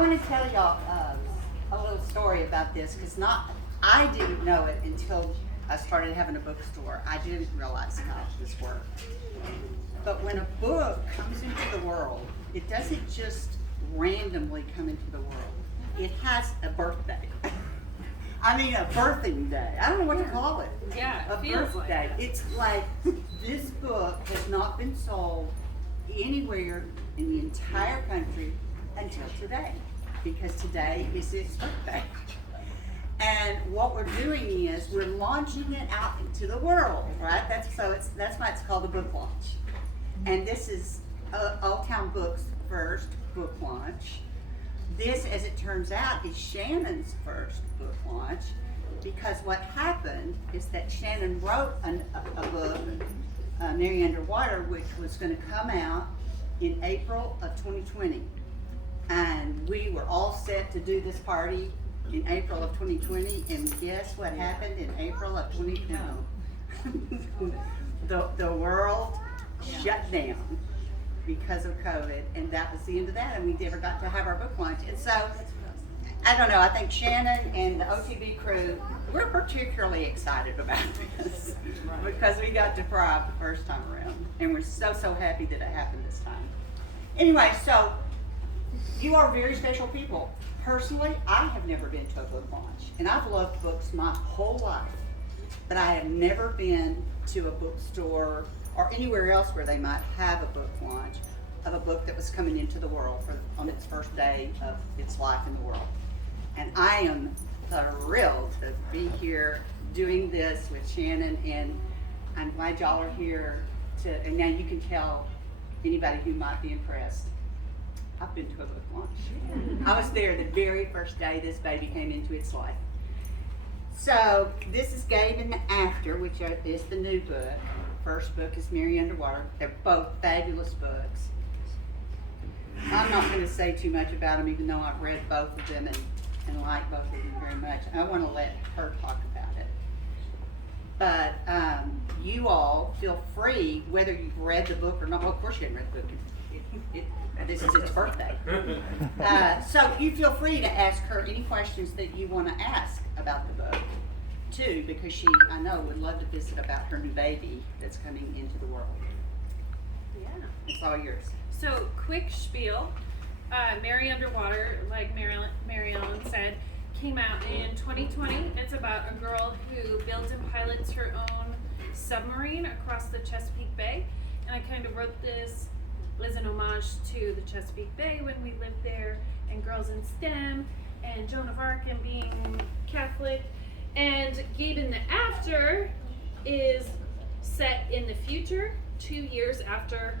I want to tell y'all a little story about this because I didn't know it until I started having a bookstore. I didn't realize how this worked. But when a book comes into the world, it doesn't just randomly come into the world. It has a birthday. I mean, a birthing day. I don't know what to call it. Yeah, a birthday. Like it's like this book has not been sold anywhere in the entire country until today, because today is its birthday. And what we're doing is we're launching it out into the world, right? That's why it's called a book launch. And this is Old Town Books' first book launch. This, as it turns out, is Shannon's first book launch, because what happened is that Shannon wrote a book, Mary Underwater, which was going to come out in April of 2020. And we were all set to do this party in April of 2020, and guess what happened in April of 2020? The world shut down because of COVID, and that was the end of that, and we never got to have our book launch. And so, I don't know, I think Shannon and the OTB crew, we're particularly excited about this because we got deprived the first time around, and we're so happy that it happened this time. Anyway, so you are very special people. Personally, I have never been to a book launch, and I've loved books my whole life, but I have never been to a bookstore or anywhere else where they might have a book launch of a book that was coming into the world on its first day of its life in the world. And I am thrilled to be here doing this with Shannon, and I'm glad y'all are here and now you can tell anybody who might be impressed. I've been to a book launch. I was there the very first day this baby came into its life. So this is Gabe and the After, which is the new book. First book is Mary Underwater. They're both fabulous books. I'm not going to say too much about them, even though I've read both of them and like both of them very much. I want to let her talk about it. But you all feel free, whether you've read the book or not. Well, of course you haven't read the book. This is its birthday. So you feel free to ask her any questions that you want to ask about the book, too, because she, I know, would love to visit about her new baby that's coming into the world. Yeah. It's all yours. So, quick spiel. Mary Underwater, like Mary Ellen said, came out in 2020. It's about a girl who builds and pilots her own submarine across the Chesapeake Bay. And I kind of wrote this as an homage to the Chesapeake Bay when we lived there, and girls in STEM, and Joan of Arc and being Catholic. And Gabe in the After is set in the future, 2 years after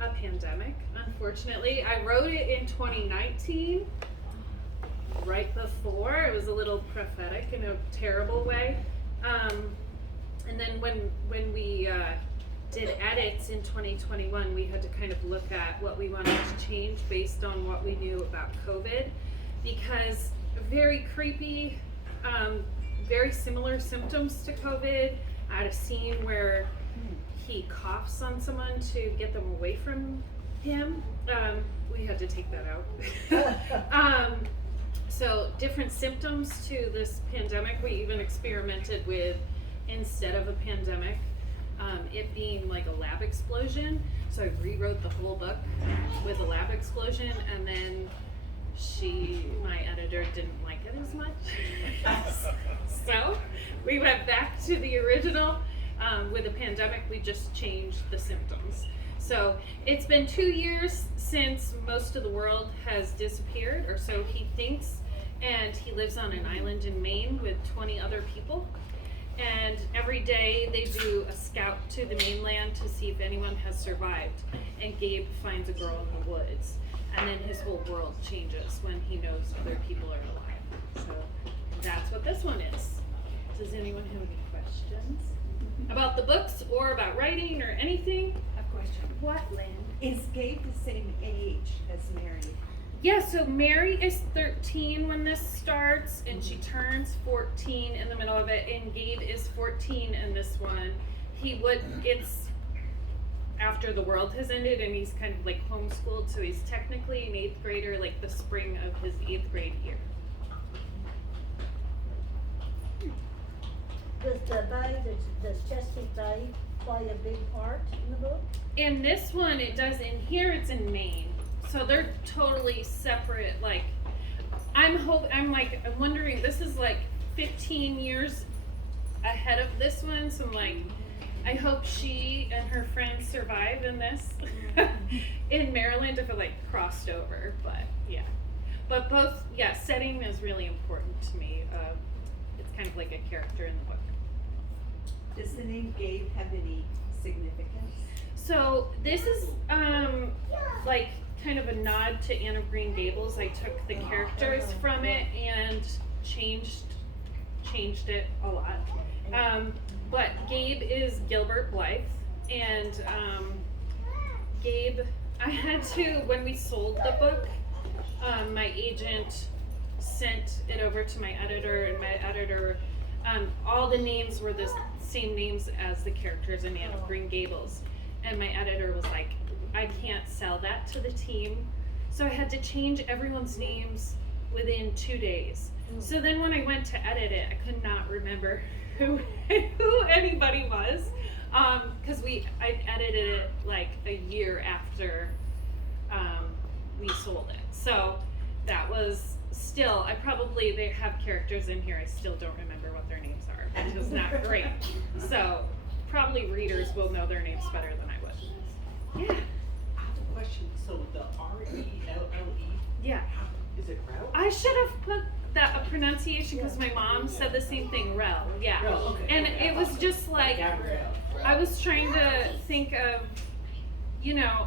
a pandemic, unfortunately. I wrote it in 2019, right before. It was a little prophetic in a terrible way. And then when we did edits in 2021, we had to kind of look at what we wanted to change based on what we knew about COVID, because very creepy, very similar symptoms to COVID. I had a scene where he coughs on someone to get them away from him. We had to take that out. So different symptoms to this pandemic. We even experimented with, instead of a pandemic, it being like a lab explosion. So I rewrote the whole book with a lab explosion, and then my editor didn't like it as much. So we went back to the original. With a pandemic, we just changed the symptoms. So it's been 2 years since most of the world has disappeared, or so he thinks, and he lives on an island in Maine with 20 other people. And every day they do a scout to the mainland to see if anyone has survived. And Gabe finds a girl in the woods. And then his whole world changes when he knows other people are alive. So that's what this one is. Does anyone have any questions about the books or about writing or anything? A question. What, Lynn? Is Gabe the same age as Mary? Yeah, so Mary is 13 when this starts, and she turns 14 in the middle of it, and Gabe is 14 in this one. after the world has ended, and he's kind of like homeschooled, so he's technically an 8th grader, like the spring of his 8th grade year. Does Chesapeake Bay play a big part in the book? In this one, it does. In here, it's in Maine, so they're totally separate. Like, I'm wondering. This is like 15 years ahead of this one, so I'm like, I hope she and her friends survive in this. In Maryland, if it like crossed over, but yeah. But both, yeah, setting is really important to me. It's kind of like a character in the book. Does the name Gabe have any significance? So this is like kind of a nod to Anne of Green Gables. I took the characters from it and changed it a lot. But Gabe is Gilbert Blythe, and Gabe, I had to, when we sold the book, my agent sent it over to my editor, and my editor, all the names were the same names as the characters in Anne of Green Gables. And my editor was like, I can't sell that to the team. So I had to change everyone's names within 2 days. So then when I went to edit it, I could not remember who anybody was. Because I edited it like a year after we sold it. So that was still, they have characters in here, I still don't remember what their names are, which is not great. So probably readers will know their names better than I would. Yeah. I have a question. So the R-E-L-L-E, Yeah. is it route? I should have put that a pronunciation because my mom said the same thing, Rel. Yeah. Oh, okay. And Okay. it was just like, Gabrielle. I was trying to think of,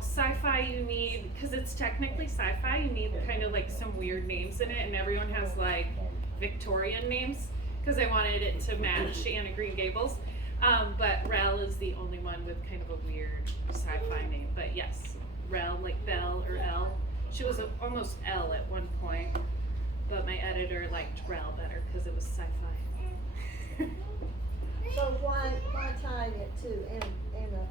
sci-fi you need, because it's technically sci-fi, you need kind of like some weird names in it, and everyone has like Victorian names, because I wanted it to match Anne of Green Gables. But Rel is the only one with kind of a weird sci-fi name. But yes, Rel, like Belle or Elle. She was almost Elle at one point, but my editor liked Rel better because it was sci-fi. So why tie it to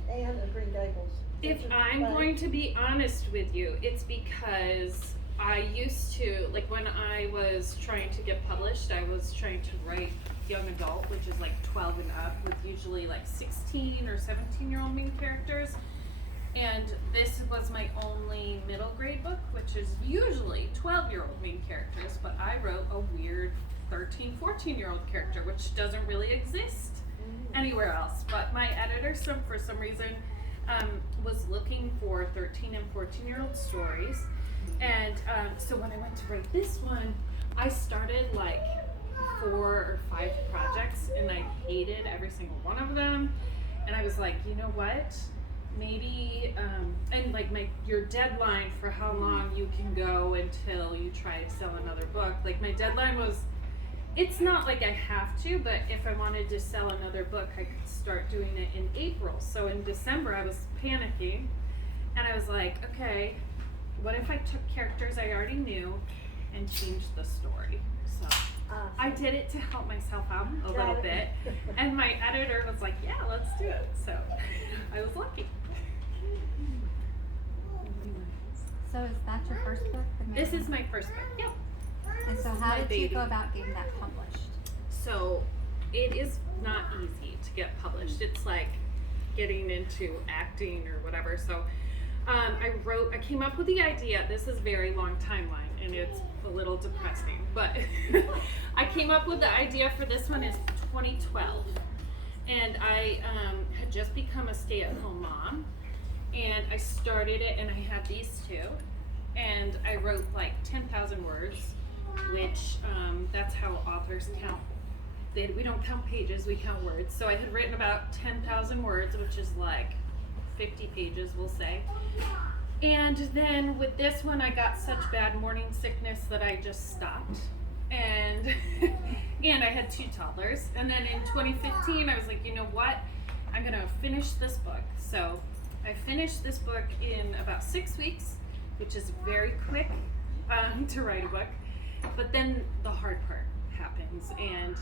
Anne of Green Gables? If I'm going to be honest with you, it's because I used to, like when I was trying to get published, I was trying to write young adult, which is like 12 and up, with usually like 16 or 17-year-old main characters. And this was my only middle grade book, which is usually 12-year-old main characters, but I wrote a weird 13, 14-year-old character, which doesn't really exist anywhere else. But my editor, for some reason, was looking for 13 and 14-year-old stories. And so when I went to write this one, I started like 4 or 5 projects, and I hated every single one of them. And I was like, you know what? Maybe, and like your deadline for how long you can go until you try to sell another book. Like my deadline was, it's not like I have to, but if I wanted to sell another book, I could start doing it in April. So in December, I was panicking, and I was like, okay, what if I took characters I already knew and changed the story? So I did it to help myself out a little bit, and my editor was like, yeah, let's do it. So I was lucky. So is that your first book? This is my first book. Yep. And so This is how my did you baby. go about getting that published? So it is not easy to get published. It's like getting into acting or whatever. So I came up with the idea. This is a very long timeline, and it's a little depressing, but I came up with the idea for this one in 2012. And I had just become a stay-at-home mom, and I started it, and I had these two, and I wrote like 10,000 words, which that's how authors count. We don't count pages, we count words. So I had written about 10,000 words, which is like 50 pages, we'll say. And then with this one, I got such bad morning sickness that I just stopped. And and I had 2 toddlers. And then in 2015, I was like, you know what? I'm gonna finish this book. So I finished this book in about 6 weeks, which is very quick to write a book. But then the hard part happens, and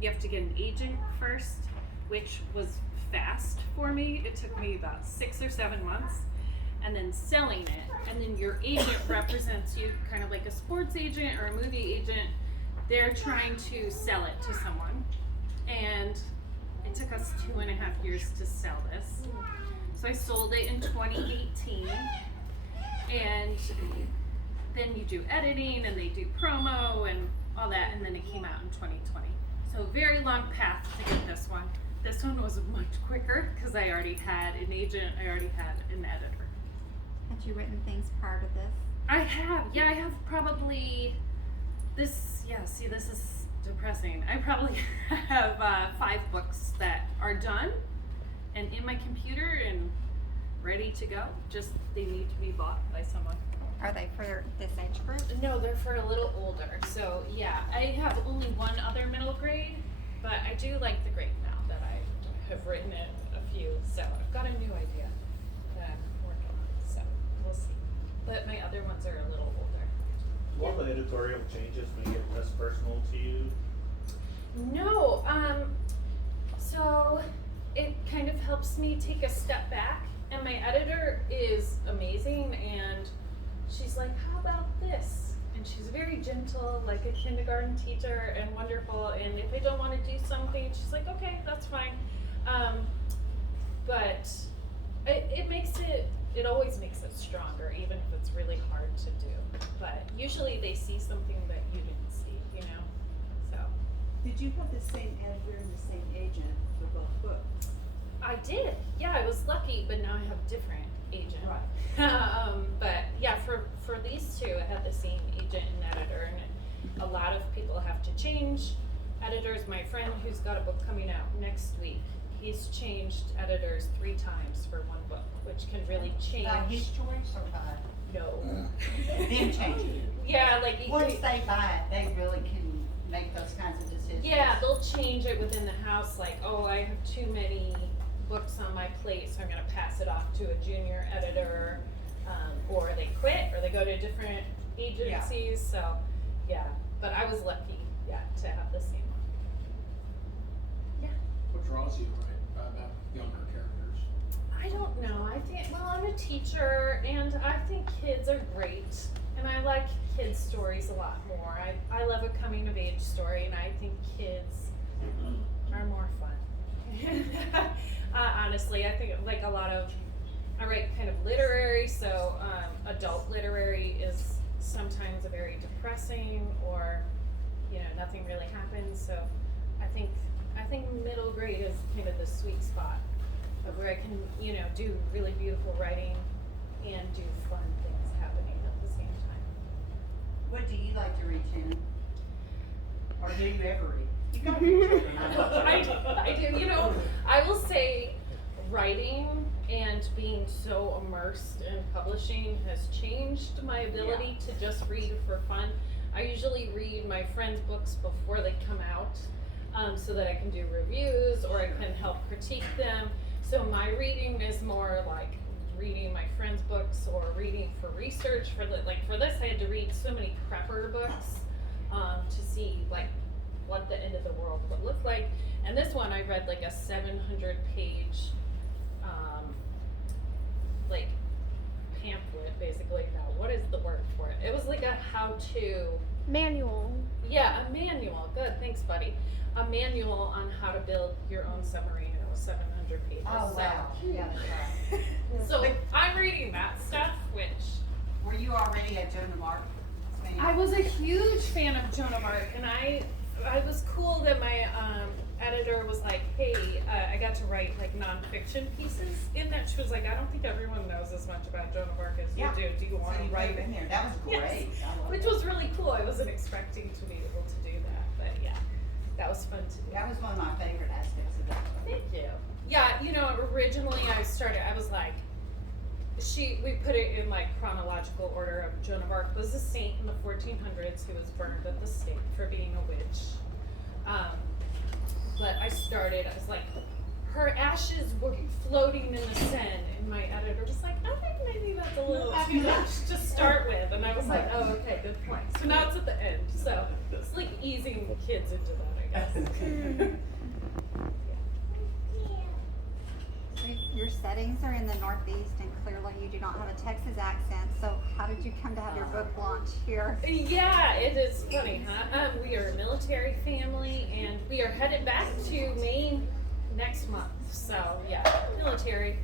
you have to get an agent first, which was fast for me. It took me about 6 or 7 months. And then selling it, and then your agent represents you, kind of like a sports agent or a movie agent. They're trying to sell it to someone, and it took us 2.5 years to sell this. So I sold it in 2018, and then you do editing, and they do promo and all that, and then it came out in 2020. So very long path to get this one. This one was much quicker because I already had an agent, I already had an editor. Had you written things prior to this? I have, yeah, I have probably this, yeah, see, this is depressing. I probably have 5 books that are done and in my computer and ready to go. Just they need to be bought by someone. Are they for this age group? No, they're for a little older. So yeah, I have only one other middle grade, but I do like the grade now that I have written it a few. So I've got a new idea that I'm working on. So we'll see. But my other ones are a little older. Will the editorial changes make it less personal to you? No, so it kind of helps me take a step back, and my editor is amazing, and she's like, how about this? And she's very gentle, like a kindergarten teacher, and wonderful, and if I don't want to do something, she's like, okay, that's fine. But it always makes it stronger, even if it's really hard to do. But usually they see something that you didn't see, you know, so. Did you have the same editor and the same agent for both books? I did. Yeah, I was lucky, but now I have a different agent. Right. But yeah, for these two, I had the same agent and editor, and a lot of people have to change editors. My friend who's got a book coming out next week, he's changed editors 3 times for one book, which can really change. By his choice or by No. them changing it? Yeah, like Once they buy it, they really can make those kinds of decisions. yeah, they'll change it within the house, like, oh, I have too many books on my plate, so I'm gonna pass it off to a junior editor, or they quit, or they go to different agencies, so, yeah, but I was lucky, yeah, to have the same one. Yeah. What draws you to write about younger characters? I don't know, I think, well, I'm a teacher, and I think kids are great, and I like kids' stories a lot more. I love a coming of age story, and I think kids are more fun. Honestly, I think like a lot of, I write kind of literary, so adult literary is sometimes a very depressing, or, you know, nothing really happens, so I think middle grade is kind of the sweet spot of where I can, you know, do really beautiful writing and do fun things happening at the same time. What do you like to read, Shannon? Or do you ever read? You got children, I know. I do, you know, I will say writing and being so immersed in publishing has changed my ability to just read for fun. I usually read my friends' books before they come out, so that I can do reviews or I can help critique them. So my reading is more like reading my friends' books or reading for research. For this, I had to read so many prepper books to see like what the end of the world would look like. And this one I read like a 700-page like pamphlet, basically. No, what is the word for it? It was like a how-to Manual. Yeah, a manual. Good, thanks, buddy. A manual on how to build your own submarine. It was 700 pages. Oh, wow. Yeah, that's right. So I'm reading that stuff, which Were you already a Joan of Arc fan? I was a huge fan of Joan of Arc, and I was cool that my editor was like, hey, I got to write like nonfiction pieces in that. She was like, I don't think everyone knows as much about Joan of Arc as you do. Do you want So to you write put it in there. That was Yes. great. I love Which it. was really cool. I wasn't expecting to be able to do that, but yeah, that was fun to do. That was one of my favorite aspects of that. Thank you. Yeah, you know, originally I was like, we put it in like chronological order of Joan of Arc was a saint in the 1400s who was burned at the stake for being a witch. But I was like, her ashes were floating in the Seine, and my editor was like, I think maybe that's a little too much to start with. And I was like, oh, okay, good point. So now it's at the end. So it's like easing kids into that, I guess. So your settings are in the Northeast, and clearly you do not have a Texas accent. So how did you come to have your book launch here? Yeah, it is funny, huh? We are a military family, and we are headed back to Maine next month. So yeah, military.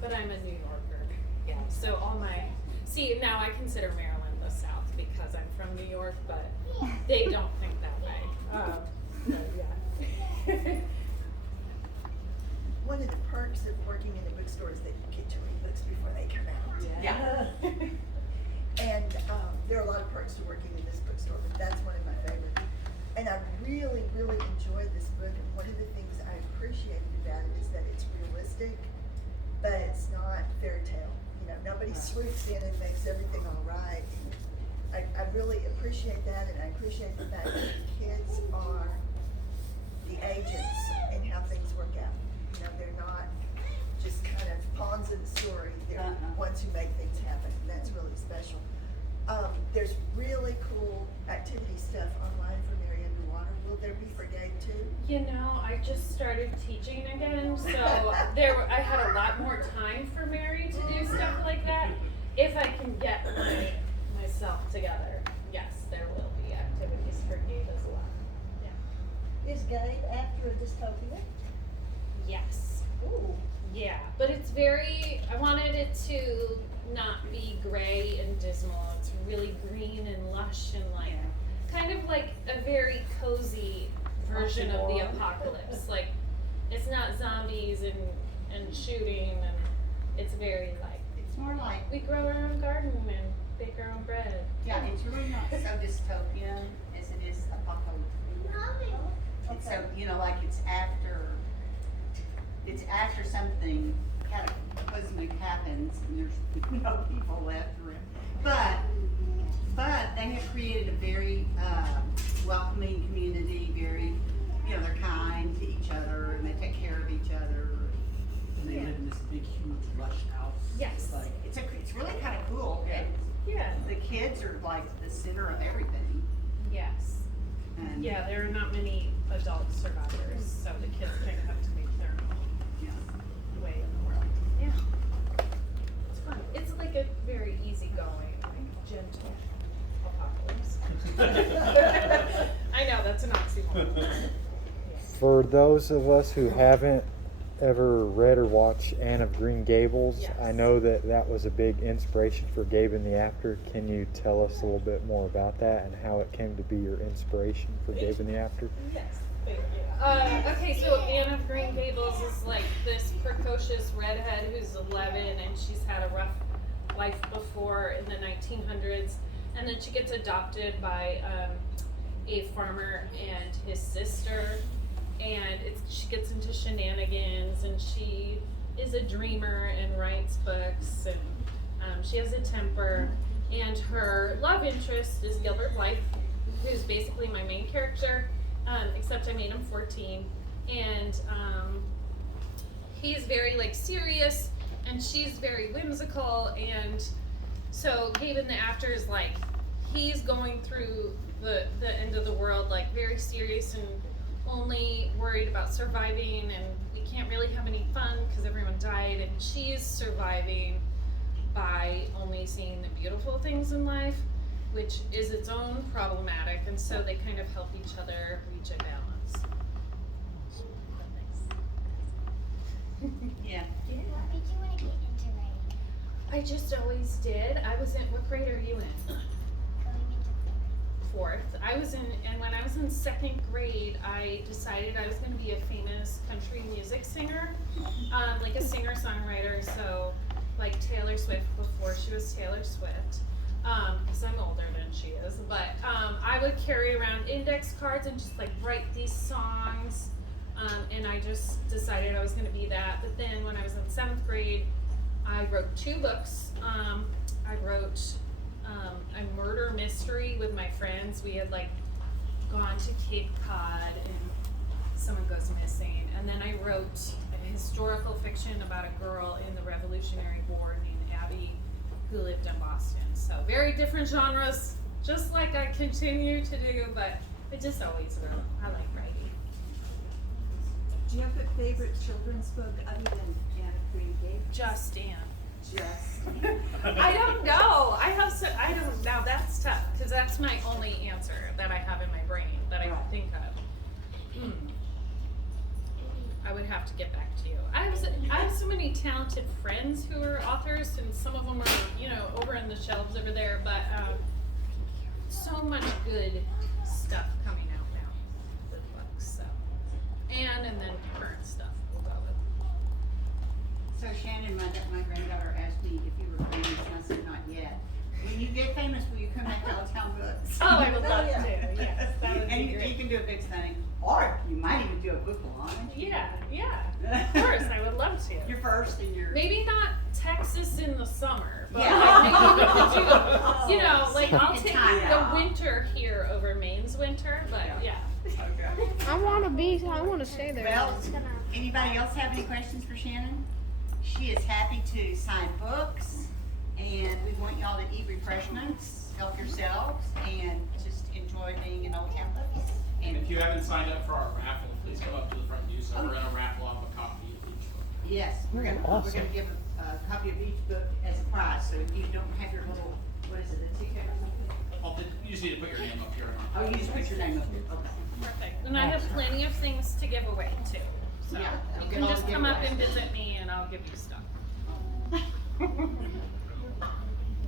But I'm a New Yorker. Yeah. So now I consider Maryland the South because I'm from New York, but they don't think that way. Yeah. One of the perks of working in a bookstore is that you get to read books before they come out. Yeah. And there are a lot of perks to working in this bookstore, but that's one of my favorites. And I really, really enjoyed this book, and one of the things I appreciated about it is that it's realistic, but it's not fairy tale. You know, nobody swoops in and makes everything all right. I really appreciate that, and I appreciate the fact that the kids are the agents in how things work out. You know, they're not just kind of pawns in the story. They're ones who make things happen, and that's really special. There's really cool activity stuff online for Mary Underwater. Will there be for Gabe too? You know, I just started teaching again, so I had a lot more time for Mary to do stuff like that. If I can get myself together, yes, there will be activities for Gabe as well. Yeah. Is Gabe after a dystopia? Yes. Ooh. Yeah, but it's I wanted it to not be gray and dismal. It's really green and lush and like, kind of like a very cozy version of the apocalypse. Like, it's not zombies and shooting, and it's very like, It's more like, we grow our own garden and bake our own bread. yeah, it's really not so dystopian as it is apocalyptic. It's so, you know, like it's after something cataclysmic happens and there's no people left around. But they have created a very welcoming community, very, you know, they're kind to each other and they take care of each other. And they live in this big, huge, lush house. Yes. Like, It's really kind of cool. Yeah. Yeah. The kids are like the center of everything. Yes. And Yeah, there are not many adult survivors, so the kids kind of have to make their own yeah. way in the world. Yeah. It's fun. It's like a very easygoing, like, gentle apocalypse. I know, that's an oxymoron. For those of us who haven't ever read or watched Anne of Green Gables, Yes. I know that was a big inspiration for Gabe in the After. Can you tell us a little bit more about that and how it came to be your inspiration for Gabe in the After? Yes, thank you. Okay, so Anne of Green Gables is like this precocious redhead who's 11 and she's had a rough life before in the 1900s, and then she gets adopted by a farmer and his sister, and she gets into shenanigans, and she is a dreamer and writes books, and she has a temper, and her love interest is Gilbert Blythe, who's basically my main character, except I made him 14, and he's very like serious, and she's very whimsical, and so Gabe in the After is like, he's going through the end of the world like very serious and only worried about surviving, and we can't really have any fun because everyone died, and she's surviving by only seeing the beautiful things in life, which is its own problematic, and so they kind of help each other reach a balance. Yeah. What made you want to get into writing? I just always did. What grade are you in? Going into Fourth. And when I was in second grade, I decided I was going to be a famous country music singer, like a singer-songwriter, so like Taylor Swift before she was Taylor Swift, because I'm older than she is, but I would carry around index cards and just like write these songs, and I just decided I was going to be that. But then when I was in 7th grade, I wrote 2 books. I wrote a murder mystery with my friends. We had like gone to Cape Cod and someone goes missing. And then I wrote a historical fiction about a girl in the Revolutionary War named Abby who lived in Boston. So very different genres, just like I continue to do, but But just always wrote. I like writing. Do you have a favorite children's book other than Anna Green Gabe? Just Anne. Just. I don't know. I don't. Now that's tough because that's my only answer that I have in my brain that I can think of. I would have to get back to you. I have so many talented friends who are authors, and some of them are over in the shelves over there. But so much good stuff coming out now with books. So and then current stuff we'll go with. So Shannon, my granddaughter asked me if you were famous, and I said not yet. When you get famous, will you come back to Old Town Books? Oh, I would love yeah. to. Yes, that would And be you great. can do a big thing, or you might even do a book launch. Yeah. Of course, I would love to. Your first and your. Maybe not Texas in the summer, but Yeah. I think we could do, like I'll Second take time the out. winter here over Maine's winter, but yeah. Okay. I want to stay there. Well, anybody else have any questions for Shannon? She is happy to sign books, and we want y'all to eat refreshments, help yourselves, and just enjoy being in Old Town Books. And if you haven't signed up for our raffle, please come up to the front of you, so we're gonna raffle off a copy of each book. Yes, we're Awesome. gonna give a copy of each book as a prize, so if you don't have your little, what is it, a ticket or something? You just need to put your name up here. Oh, you just put your name up here, okay. Perfect. And I have plenty of things to give away too. So Yeah, you I'll can get all just the come up giveaways. and visit me and I'll give you stuff.